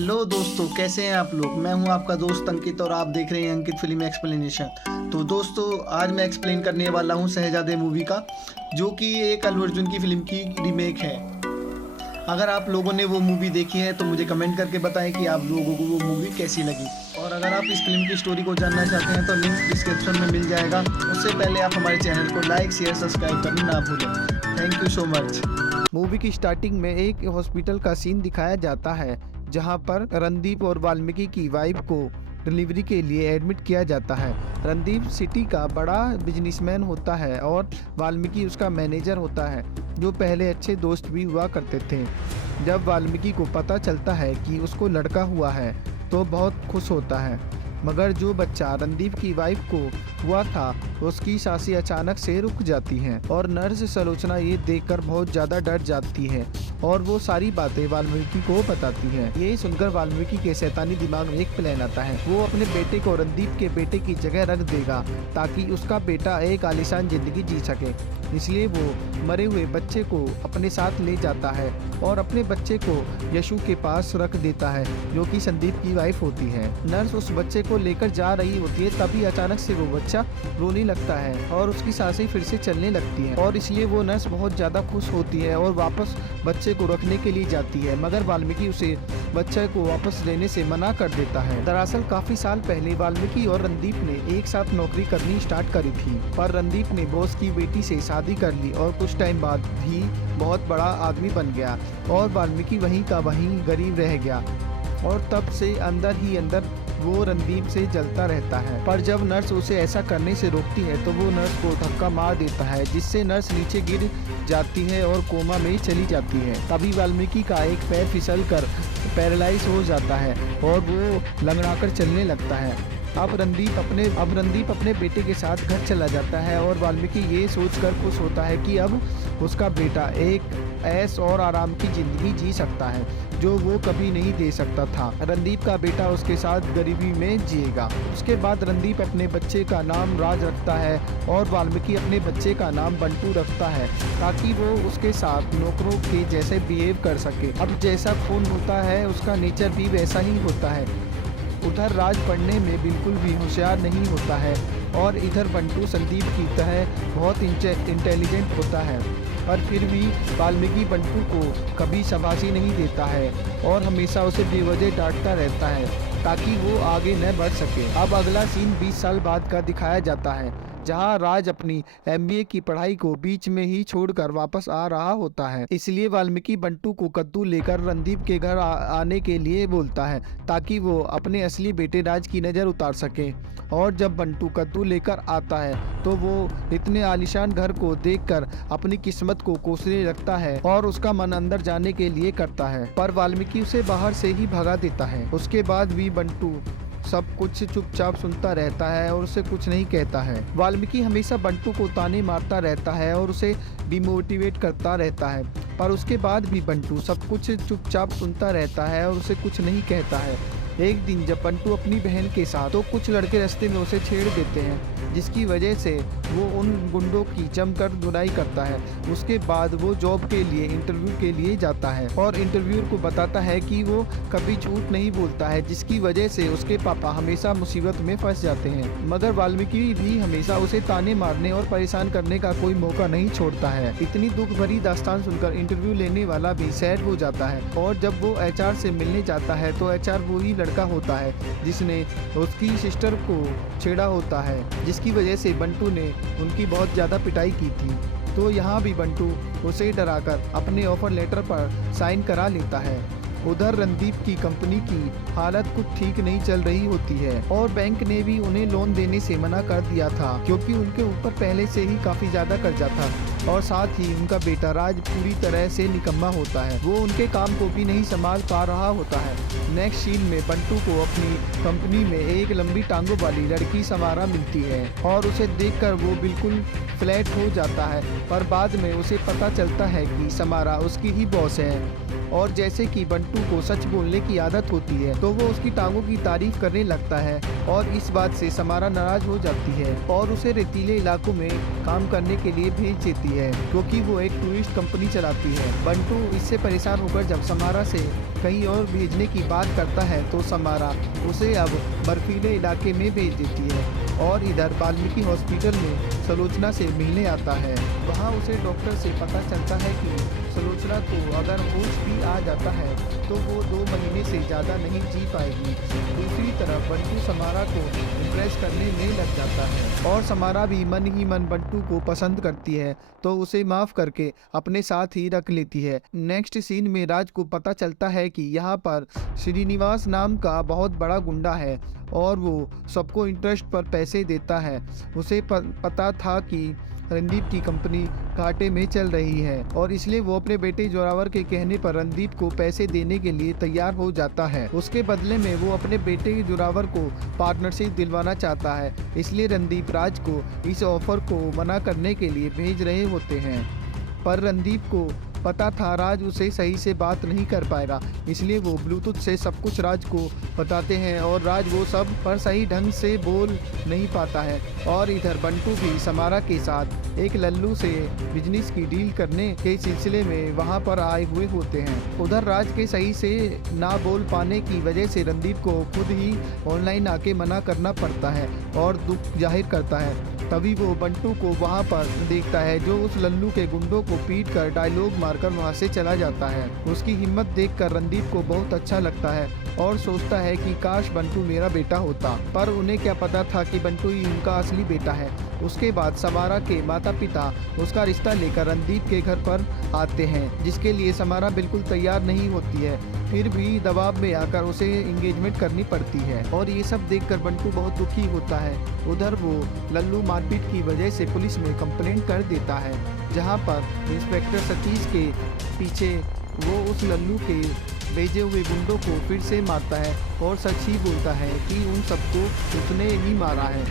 Hello दोस्तों, कैसे हैं आप लोग। मैं हूं आपका दोस्त अंकित और आप देख रहे हैं अंकित फिल्म एक्सप्लेनेशन। तो दोस्तों, आज मैं एक्सप्लेन करने वाला हूं शहजादे मूवी का, जो कि एक अल्लू अर्जुन की फिल्म की रीमेक है। अगर आप लोगों ने वो मूवी देखी है तो मुझे कमेंट करके बताएं कि आप लोगों को वो मूवी कैसी लगी। और अगर आप इस फिल्म की स्टोरी को जानना चाहते हैं तो लिंक डिस्क्रिप्शन में मिल जाएगा। उससे पहले आप हमारे चैनल को लाइक, शेयर, सब्सक्राइब करना ना भूलें। Thank you so much. Movie की स्टार्टिंग में एक हॉस्पिटल का सीन दिखाया जाता है, जहां पर रणदीप और वाल्मीकि की वाइफ को डिलीवरी के लिए एडमिट किया जाता है। रणदीप सिटी का बड़ा बिजनेसमैन होता है और वाल्मीकि उसका मैनेजर होता है, जो पहले अच्छे दोस्त भी हुआ करते थे। जब वाल्मीकि को पता चलता है कि उसको लड़का हुआ है तो बहुत खुश होता है, मगर जो बच्चा रणदीप की वाइफ को हुआ था उसकी सांसें अचानक से रुक जाती हैं और नर्स सलोचना ये देखकर बहुत ज़्यादा डर जाती है और वो सारी बातें वाल्मीकि को बताती है। ये सुनकर वाल्मीकि के शैतानी दिमाग में एक प्लान आता है। वो अपने बेटे को रणदीप के बेटे की जगह रख देगा ताकि उसका बेटा एक आलीशान जिंदगी जी सके। इसलिए वो मरे हुए बच्चे को अपने साथ ले जाता है और अपने बच्चे को यशु के पास रख देता है, जो कि संदीप की वाइफ होती है। नर्स उस बच्चे को लेकर जा रही होती है, तभी अचानक से वो बच्चा रोने लगता है और उसकी सांसें फिर से चलने लगती हैं और इसलिए वो नर्स बहुत ज़्यादा खुश होती है और वापस बच्चे को रखने के लिए जाती है, मगर वाल्मीकि उसे बच्चे को वापस लेने से मना कर देता है। दरअसल काफी साल पहले वाल्मीकि और रणदीप ने एक साथ नौकरी करनी स्टार्ट करी थी, पर रणदीप ने बॉस की बेटी से शादी कर ली और कुछ टाइम बाद भी बहुत बड़ा आदमी बन गया और वाल्मीकि वहीं का वहीं गरीब रह गया और तब से अंदर ही अंदर वो रणदीप से जलता रहता है। पर जब नर्स उसे ऐसा करने से रोकती है तो वो नर्स को धक्का मार देता है, जिससे नर्स नीचे गिर जाती है और कोमा में चली जाती है। तभी वाल्मीकि का एक पैर फिसल कर पैरालाइज हो जाता है और वो लंगड़ाकर चलने लगता है। अब रणदीप अपने बेटे के साथ घर चला जाता है और वाल्मीकि ये सोचकर खुश होता है कि अब उसका बेटा एक ऐश और आराम की जिंदगी जी सकता है, जो वो कभी नहीं दे सकता था। रणदीप का बेटा उसके साथ गरीबी में जिएगा। उसके बाद रणदीप अपने बच्चे का नाम राज रखता है और वाल्मीकि अपने बच्चे का नाम बंटू रखता है, ताकि वो उसके साथ नौकरों के जैसे बिहेव कर सके। अब जैसा खून होता है उसका नेचर भी वैसा ही होता है। उधर राज पढ़ने में बिल्कुल भी होशियार नहीं होता है और इधर बंटू संदीप की तरह बहुत इंटेलिजेंट होता है, पर फिर भी वाल्मीकि बंटू को कभी शाबाशी नहीं देता है और हमेशा उसे बेवजह डांटता रहता है ताकि वो आगे न बढ़ सके। अब अगला सीन 20 साल बाद का दिखाया जाता है, जहां राज अपनी MBA की पढ़ाई को बीच में ही छोड़कर वापस आ रहा होता है। इसलिए वाल्मीकि बंटू को कद्दू लेकर रणदीप के घर आने के लिए बोलता है, ताकि वो अपने असली बेटे राज की नज़र उतार सके। और जब बंटू कद्दू लेकर आता है तो वो इतने आलीशान घर को देखकर अपनी किस्मत को कोसने लगता है और उसका मन अंदर जाने के लिए करता है, पर वाल्मीकि उसे बाहर से ही भगा देता है। उसके बाद भी बंटू सब कुछ चुपचाप सुनता रहता है और उसे कुछ नहीं कहता है। वाल्मीकि हमेशा बंटू को ताने मारता रहता है और उसे डिमोटिवेट करता रहता है, पर उसके बाद भी बंटू सब कुछ चुपचाप सुनता रहता है और उसे कुछ नहीं कहता है। एक दिन जब बंटू अपनी बहन के साथ तो कुछ लड़के रास्ते में उसे छेड़ देते हैं, जिसकी वजह से वो उन गुंडों की जमकर धुनाई करता है। उसके बाद वो जॉब के लिए इंटरव्यू के लिए जाता है और इंटरव्यूअर को बताता है कि वो कभी झूठ नहीं बोलता है, जिसकी वजह से उसके पापा हमेशा मुसीबत में फंस जाते हैं। मगर वाल्मीकि भी हमेशा उसे ताने मारने और परेशान करने का कोई मौका नहीं छोड़ता है। इतनी दुख भरी दास्तान सुनकर इंटरव्यू लेने वाला भी सैड हो जाता है और जब वो HR से मिलने जाता है तो HR वही लड़का होता है जिसने उसकी सिस्टर को छेड़ा होता है, जिसकी वजह से बंटू ने उनकी बहुत ज़्यादा पिटाई की थी। तो यहाँ भी बंटू उसे डराकर अपने ऑफर लेटर पर साइन करा लेता है। उधर रणदीप की कंपनी की हालत कुछ ठीक नहीं चल रही होती है और बैंक ने भी उन्हें लोन देने से मना कर दिया था, क्योंकि उनके ऊपर पहले से ही काफ़ी ज़्यादा कर्जा था और साथ ही उनका बेटा राज पूरी तरह से निकम्मा होता है। वो उनके काम को भी नहीं संभाल पा रहा होता है। नेक्स्ट सीन में बंटू को अपनी कंपनी में एक लंबी टांगों वाली लड़की समारा मिलती है और उसे देखकर वो बिल्कुल फ्लैट हो जाता है, पर बाद में उसे पता चलता है कि समारा उसकी ही बॉस है। और जैसे कि बंटू को सच बोलने की आदत होती है तो वो उसकी टांगों की तारीफ करने लगता है और इस बात से समारा नाराज हो जाती है और उसे रेतीले इलाकों में काम करने के लिए भेज देती होती है क्योंकि वो एक टूरिस्ट कंपनी चलाती है। बंटू इससे परेशान होकर जब समारा से कहीं और भेजने की बात करता है तो समारा उसे अब बर्फीले इलाके में भेज देती है और इधर वाल्मीकि हॉस्पिटल में सलोचना से मिलने आता है। वहाँ उसे डॉक्टर से पता चलता है कि सलोचना को अगर होश भी आ जाता है तो वो 2 महीने से ज़्यादा नहीं जी पाएगी। दूसरी तरफ बंटू समारा को इम्प्रेस करने में लग जाता है और समारा भी मन ही मन बंटू को पसंद करती है तो उसे माफ़ करके अपने साथ ही रख लेती है। नेक्स्ट सीन में राज को पता चलता है कि यहाँ पर श्रीनिवास नाम का बहुत बड़ा गुंडा है और वो सबको इंटरेस्ट पर पैसे देता है। उसे पता था कि रणदीप की कंपनी घाटे में चल रही है और इसलिए वो अपने बेटे जोरावर के कहने पर रणदीप को पैसे देने के लिए तैयार हो जाता है। उसके बदले में वो अपने बेटे जोरावर को पार्टनरशिप दिलवाना चाहता है, इसलिए रणदीप राज को इस ऑफर को मना करने के लिए भेज रहे होते हैं। पर रणदीप को पता था राज उसे सही से बात नहीं कर पाएगा, इसलिए वो ब्लूटूथ से सब कुछ राज को बताते हैं और राज वो सब पर सही ढंग से बोल नहीं पाता है। और इधर बंटू भी समारा के साथ एक लल्लू से बिजनेस की डील करने के सिलसिले में वहां पर आए हुए होते हैं। उधर राज के सही से ना बोल पाने की वजह से रणदीप को खुद ही ऑनलाइन आके मना करना पड़ता है और दुख जाहिर करता है। तभी वो बंटू को वहां पर देखता है जो उस लल्लू के गुंडों को पीट कर डायलॉग मारकर वहां से चला जाता है। उसकी हिम्मत देखकर रणदीप को बहुत अच्छा लगता है और सोचता है कि काश बंटू मेरा बेटा होता, पर उन्हें क्या पता था कि बंटू ही उनका असली बेटा है। उसके बाद समारा के माता पिता उसका रिश्ता लेकर रणदीप के घर पर आते हैं, जिसके लिए समारा बिल्कुल तैयार नहीं होती है, फिर भी दबाव में आकर उसे एंगेजमेंट करनी पड़ती है और ये सब देखकर बंटू बहुत दुखी होता है। उधर वो लल्लू मारपीट की वजह से पुलिस में कंप्लेंट कर देता है, जहां पर इंस्पेक्टर सतीश के पीछे वो उस लल्लू के भेजे हुए गुंडों को फिर से मारता है और सच ही बोलता है कि उन सबको उसने ही मारा है,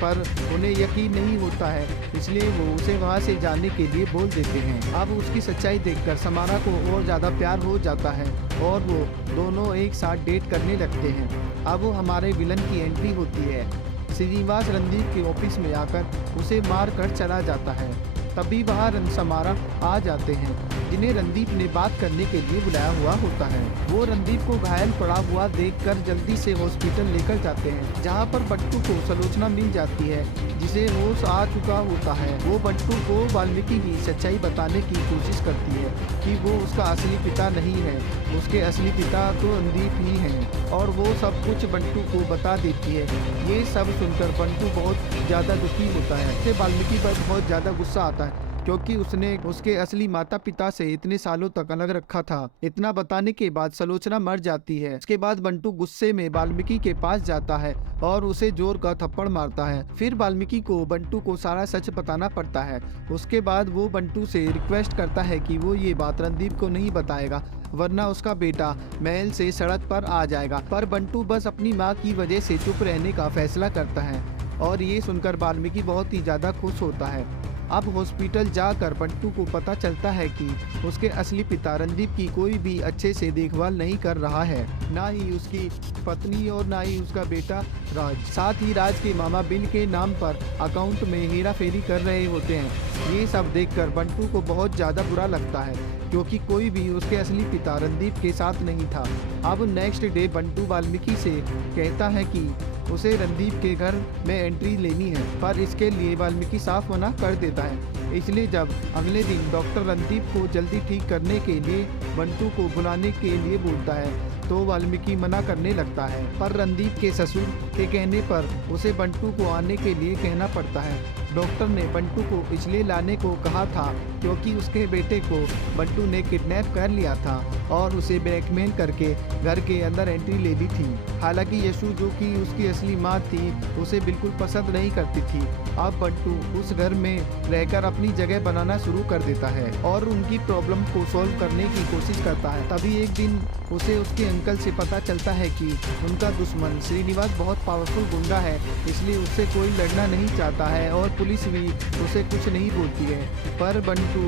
पर उन्हें यकीन नहीं होता है, इसलिए वो उसे वहां से जाने के लिए बोल देते हैं। अब उसकी सच्चाई देखकर समारा को और ज़्यादा प्यार हो जाता है और वो दोनों एक साथ डेट करने लगते हैं। अब वो हमारे विलन की एंट्री होती है। श्रीनिवास रणदीप के ऑफिस में आकर उसे मार कर चला जाता है। तभी वहाँ समारा आ जाते हैं, जिन्हें रणदीप ने बात करने के लिए बुलाया हुआ होता है। वो रणदीप को घायल पड़ा हुआ देखकर जल्दी से हॉस्पिटल लेकर जाते हैं, जहां पर बंटू को सलोचना मिल जाती है, जिसे होश आ चुका होता है। वो बंटू को वाल्मीकि की सच्चाई बताने की कोशिश करती है कि वो उसका असली पिता नहीं है, उसके असली पिता तो रणदीप ही हैं, और वो सब कुछ बंटू को बता देती है। ये सब सुनकर बंटू बहुत ज़्यादा दुखी होता है। इससे वाल्मीकि पर बहुत ज़्यादा गुस्सा आता है, क्योंकि उसने उसके असली माता पिता से इतने सालों तक अलग रखा था। इतना बताने के बाद सलोचना मर जाती है। इसके बाद बंटू गुस्से में वाल्मीकि के पास जाता है और उसे जोर का थप्पड़ मारता है। फिर वाल्मीकि को बंटू को सारा सच बताना पड़ता है। उसके बाद वो बंटू से रिक्वेस्ट करता है कि वो ये बात रणदीप को नहीं बताएगा, वरना उसका बेटा महल से सड़क पर आ जाएगा। पर बंटू बस अपनी माँ की वजह से चुप रहने का फैसला करता है और ये सुनकर वाल्मीकि बहुत ही ज्यादा खुश होता है। अब हॉस्पिटल जाकर बंटू को पता चलता है कि उसके असली पिता रणदीप की कोई भी अच्छे से देखभाल नहीं कर रहा है, ना ही उसकी पत्नी और ना ही उसका बेटा राज। साथ ही राज के मामा बिल के नाम पर अकाउंट में हेरा फेरी कर रहे होते हैं। ये सब देखकर बंटू को बहुत ज़्यादा बुरा लगता है, क्योंकि कोई भी उसके असली पिता रणदीप के साथ नहीं था। अब नेक्स्ट डे बंटू वाल्मीकि से कहता है कि उसे रणदीप के घर में एंट्री लेनी है, पर इसके लिए वाल्मीकि साफ मना कर देता है। इसलिए जब अगले दिन डॉक्टर रणदीप को जल्दी ठीक करने के लिए बंटू को बुलाने के लिए बोलता है तो वाल्मीकि मना करने लगता है, पर रणदीप के ससुर के कहने पर उसे बंटू को आने के लिए कहना पड़ता है। डॉक्टर ने बंटू को इसलिए लाने को कहा था क्योंकि उसके बेटे को बंटू ने किडनैप कर लिया था और उसे ब्लैकमेल करके घर के अंदर एंट्री ले ली थी। हालांकि यशु, जो कि उसकी असली माँ थी, उसे बिल्कुल पसंद नहीं करती थी। अब बंटू उस घर में रहकर अपनी जगह बनाना शुरू कर देता है और उनकी प्रॉब्लम को सॉल्व करने की कोशिश करता है। तभी एक दिन उसे उसके अंकल से पता चलता है कि उनका दुश्मन श्रीनिवास बहुत पावरफुल गुंडा है, इसलिए उससे कोई लड़ना नहीं चाहता है और पुलिस भी उसे कुछ नहीं बोलती है। पर बंटू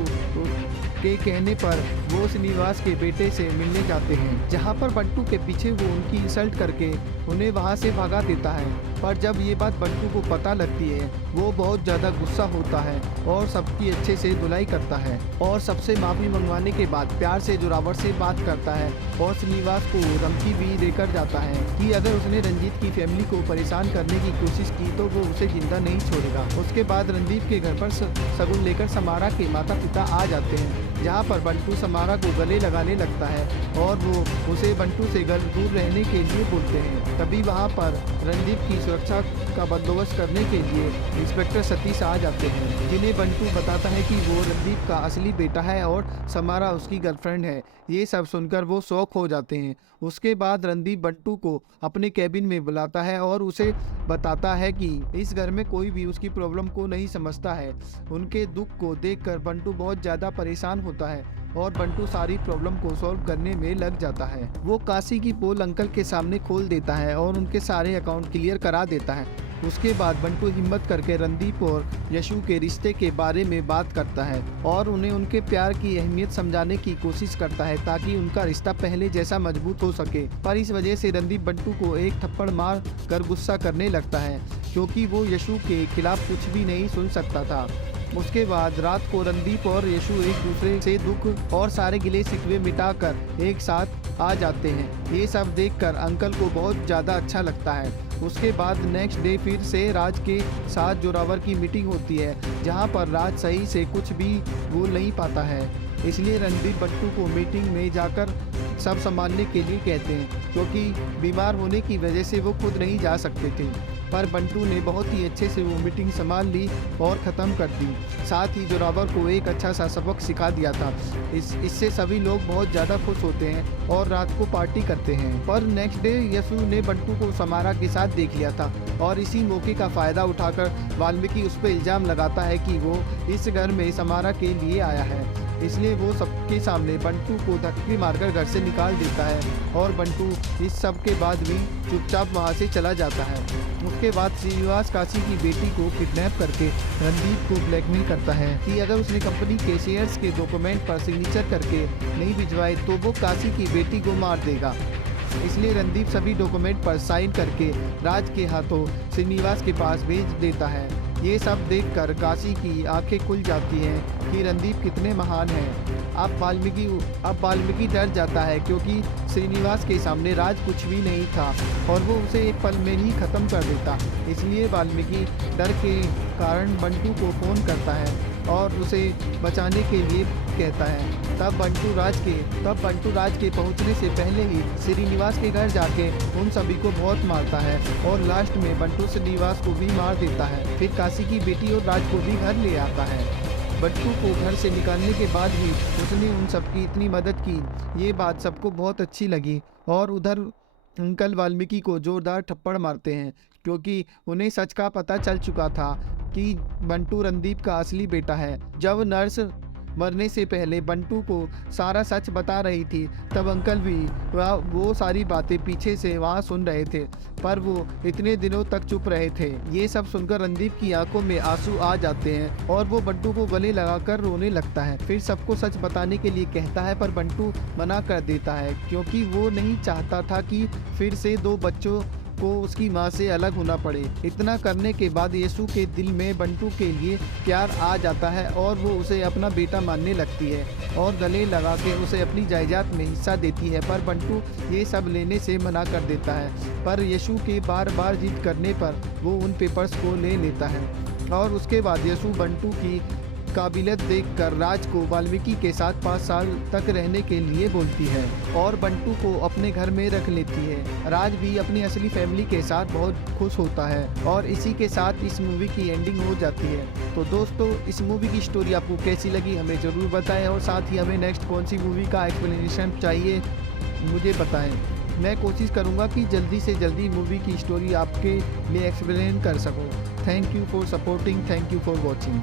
के कहने पर वो श्रीनिवास के बेटे से मिलने जाते हैं, जहाँ पर बंटू के पीछे वो उनकी इंसल्ट करके उन्हें वहाँ से भगा देता है। पर जब ये बात बंटू को पता लगती है, वो बहुत ज़्यादा गुस्सा होता है और सबकी अच्छे से धुलाई करता है और सबसे माफ़ी मंगवाने के बाद प्यार से जोरावर से बात करता है और श्रीनिवास को धमकी भी देकर जाता है कि अगर उसने रंजीत की फैमिली को परेशान करने की कोशिश की तो वो उसे जिंदा नहीं छोड़ेगा। उसके बाद रणदीप के घर पर शगुन लेकर समारा के माता पिता आ जाते हैं, जहाँ पर बंटू समारा को गले लगाने लगता है और वो उसे बंटू से दूर रहने के लिए बोलते हैं। तभी वहाँ पर रणदीप की सुरक्षा का बंदोबस्त करने के लिए इंस्पेक्टर सतीश आ जाते हैं, जिन्हें बंटू बताता है कि वो रणदीप का असली बेटा है और समारा उसकी गर्लफ्रेंड है। ये सब सुनकर वो शॉक हो जाते हैं। उसके बाद रणदीप बंटू को अपने कैबिन में बुलाता है और उसे बताता है कि इस घर में कोई भी उसकी प्रॉब्लम को नहीं समझता है। उनके दुख को देखकर बंटू बहुत ज़्यादा परेशान होता है और बंटू सारी प्रॉब्लम को सॉल्व करने में लग जाता है। वो काशी की पोल अंकल के सामने खोल देता है और उनके सारे अकाउंट क्लियर करा देता है। उसके बाद बंटू हिम्मत करके रणदीप और यशु के रिश्ते के बारे में बात करता है और उन्हें उनके प्यार की अहमियत समझाने की कोशिश करता है ताकि उनका रिश्ता पहले जैसा मजबूत हो सके। पर इस वजह से रणदीप बंटू को एक थप्पड़ मार कर गुस्सा करने लगता है, क्योंकि वो यशु के खिलाफ कुछ भी नहीं सुन सकता था। उसके बाद रात को रणदीप और यशु एक दूसरे से दुख और सारे गिले शिकवे मिटाकर एक साथ आ जाते हैं। ये सब देखकर अंकल को बहुत ज़्यादा अच्छा लगता है। उसके बाद नेक्स्ट डे फिर से राज के साथ जोरावर की मीटिंग होती है, जहां पर राज सही से कुछ भी बोल नहीं पाता है। इसलिए रणदीप बंटू को मीटिंग में जाकर सब संभालने के लिए कहते हैं, क्योंकि बीमार होने की वजह से वो खुद नहीं जा सकते थे। पर बंटू ने बहुत ही अच्छे से वो मीटिंग संभाल ली और ख़त्म कर दी। साथ ही जोरावर को एक अच्छा सा सबक सिखा दिया था। इससे सभी लोग बहुत ज़्यादा खुश होते हैं और रात को पार्टी करते हैं। पर नेक्स्ट डे यशु ने बंटू को समारा के साथ देख लिया था और इसी मौके का फ़ायदा उठाकर वाल्मीकि उस पर इल्ज़ाम लगाता है कि वो इस घर में समारा के लिए आया है। इसलिए वो सबके सामने बंटू को धक्के मारकर घर से निकाल देता है और बंटू इस सब के बाद भी चुपचाप वहाँ से चला जाता है। उसके बाद श्रीनिवास काशी की बेटी को किडनैप करके रणदीप को ब्लैकमेल करता है कि अगर उसने कंपनी के शेयर्स के डॉक्यूमेंट पर सिग्नेचर करके नहीं भिजवाए तो वो काशी की बेटी को मार देगा। इसलिए रणदीप सभी डॉक्यूमेंट पर साइन करके राज के हाथों श्रीनिवास के पास भेज देता है। ये सब देखकर काशी की आंखें खुल जाती हैं कि रणदीप कितने महान हैं। अब वाल्मीकि डर जाता है, क्योंकि श्रीनिवास के सामने राज कुछ भी नहीं था और वो उसे एक पल में ही ख़त्म कर देता। इसलिए वाल्मीकि डर के कारण बंटू को फ़ोन करता है और उसे बचाने के लिए कहता है। तब बंटू राज के पहुंचने से पहले ही श्रीनिवास के घर जाके उन सभी को बहुत मारता है और लास्ट में बंटू श्रीनिवास को भी मार देता है। फिर काशी की बेटी और राज को भी घर ले आता है। बंटू को घर से निकालने के बाद भी उसने उन सबकी इतनी मदद की, ये बात सबको बहुत अच्छी लगी। और उधर अंकल वाल्मीकि को जोरदार थप्पड़ मारते हैं, क्योंकि उन्हें सच का पता चल चुका था कि बंटू रणदीप का असली बेटा है। जब नर्स मरने से पहले बंटू को सारा सच बता रही थी, तब अंकल भी वो सारी बातें पीछे से वहाँ सुन रहे थे, पर वो इतने दिनों तक चुप रहे थे। ये सब सुनकर रणदीप की आंखों में आंसू आ जाते हैं और वो बंटू को गले लगाकर रोने लगता है। फिर सबको सच बताने के लिए कहता है, पर बंटू मना कर देता है, क्योंकि वो नहीं चाहता था कि फिर से दो बच्चों को उसकी माँ से अलग होना पड़े। इतना करने के बाद यशु के दिल में बंटू के लिए प्यार आ जाता है और वो उसे अपना बेटा मानने लगती है और गले लगा के उसे अपनी जायदाद में हिस्सा देती है। पर बंटू ये सब लेने से मना कर देता है, पर यशु के बार बार जिद करने पर वो उन पेपर्स को ले लेता है। और उसके बाद यशु बंटू की काबिलियत देखकर राज को वाल्मीकि के साथ 5 साल तक रहने के लिए बोलती है और बंटू को अपने घर में रख लेती है। राज भी अपनी असली फैमिली के साथ बहुत खुश होता है और इसी के साथ इस मूवी की एंडिंग हो जाती है। तो दोस्तों, इस मूवी की स्टोरी आपको कैसी लगी हमें ज़रूर बताएं और साथ ही हमें नेक्स्ट कौन सी मूवी का एक्सप्लेनेशन चाहिए मुझे बताएं। मैं कोशिश करूँगा कि जल्दी से जल्दी मूवी की स्टोरी आपके लिए एक्सप्लेन कर सकूँ। Thank you for supporting, thank you for watching.